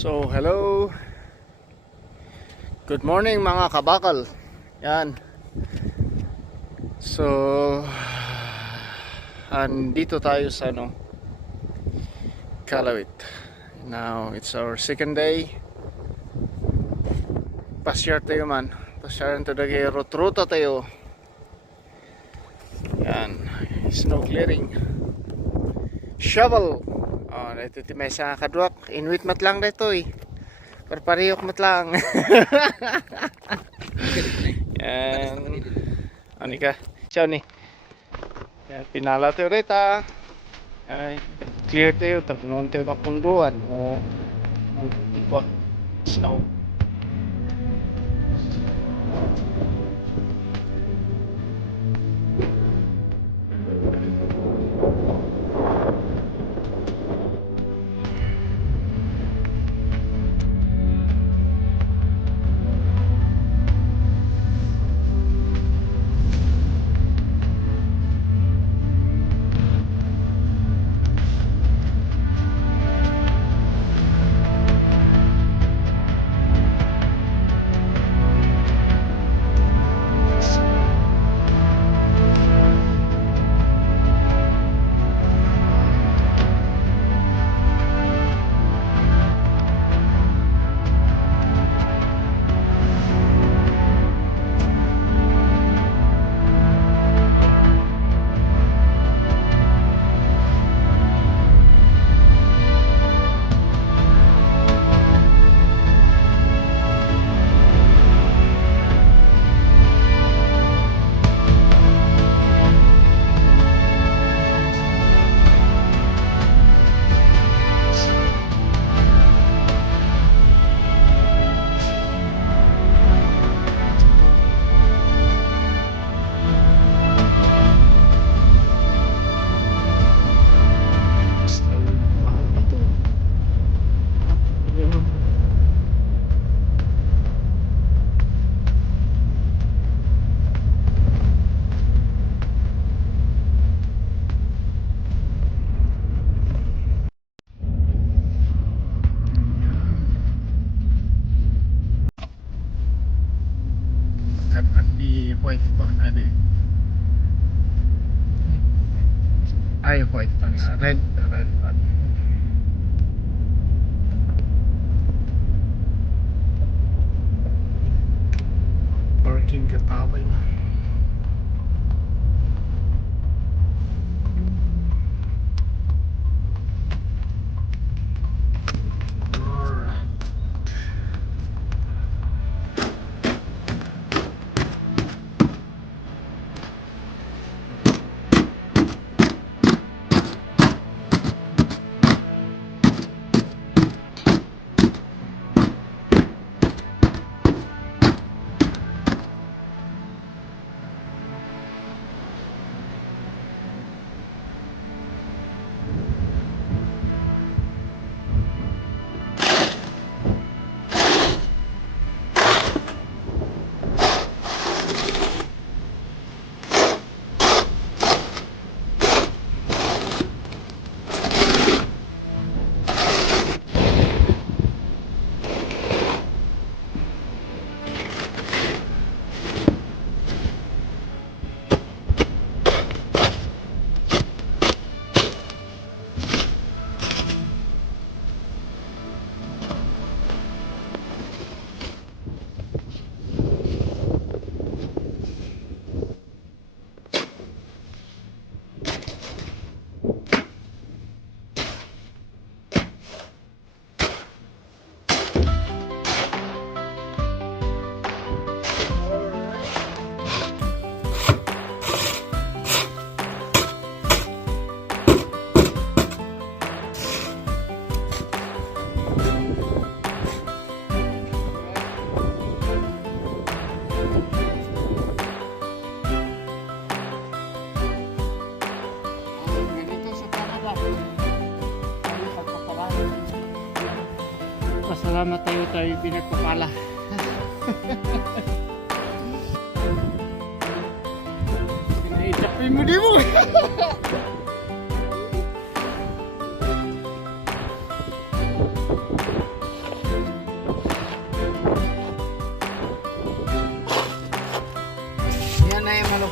So, hello. Good morning mga kabakal. Yan. So, andito tayo sa Kalawit. Now, it's our second day. Pasyar tayo man. Pasyaran tayo dagi ruta tayo. Yan. Snow clearing. Shovel. Oh, dito ti may sa kadwak. Inuit mat lang dito eh. Parpariyok mat lang. Yan. Ano ka? Ciao ni. Yan, pinala tayo rita. Ay, clear tayo. Tapos tayo kapunduan. O, ikot. Snow. Di white pa ada. Ay white pa red pa. Parking kataway. Pasalamat tayo pinagpapala. Pinaitapin mo di mo.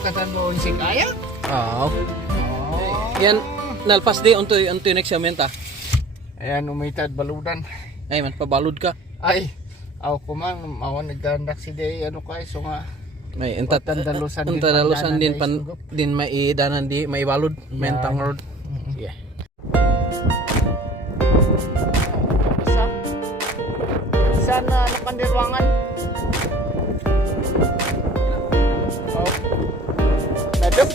katandon si Kaya? Oo. Oh. Yan, nalpas di untoy next moment ah. Ayan, umitad baludan. Ay man pabalod ka. Ay, ako ko man, mawan naggandak si Day, ano kay, so nga. May Tandalusan din tandalusan din pandanan pan din may danan di may balod, may Yan. tangrod. Sige. Saan na napandirwangan? Oh. Nadop?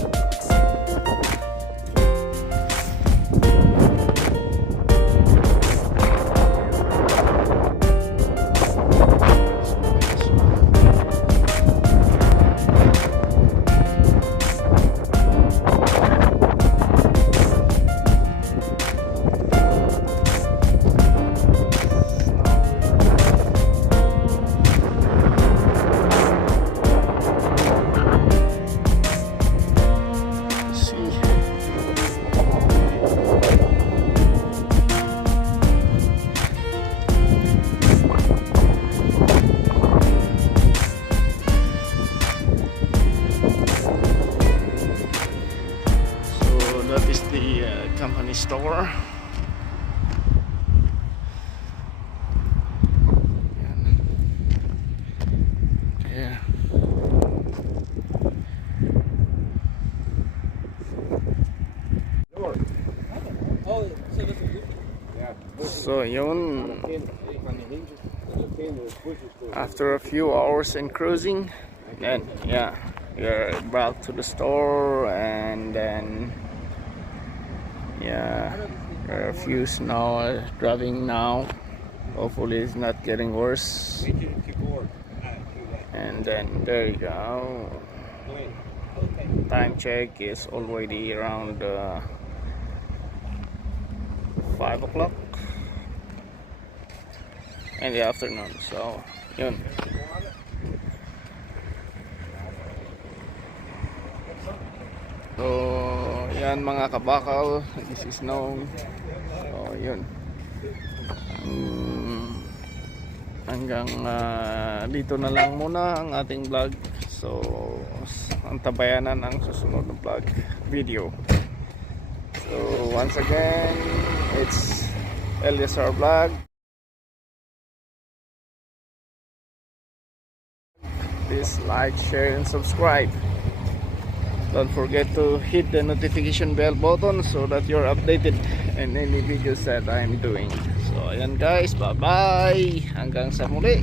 That is the company store. Yan. Yeah. So yun, after a few hours in cruising, and yeah, we're back to the store, and then yeah, there are a few now driving now. Hopefully it's not getting worse. And then there you go. Time check is already around 5 o'clock in the afternoon. So yun. So yan mga kabakal, this is known. So yun. Hanggang dito na lang muna ang ating vlog. So antabayanan ang susunod na vlog video. So once again, it's Eliasar Vlog. Please like, share and subscribe. Don't forget to hit the notification bell button so that you're updated in any videos that I'm doing. So ayan guys, bye bye, hanggang sa muli.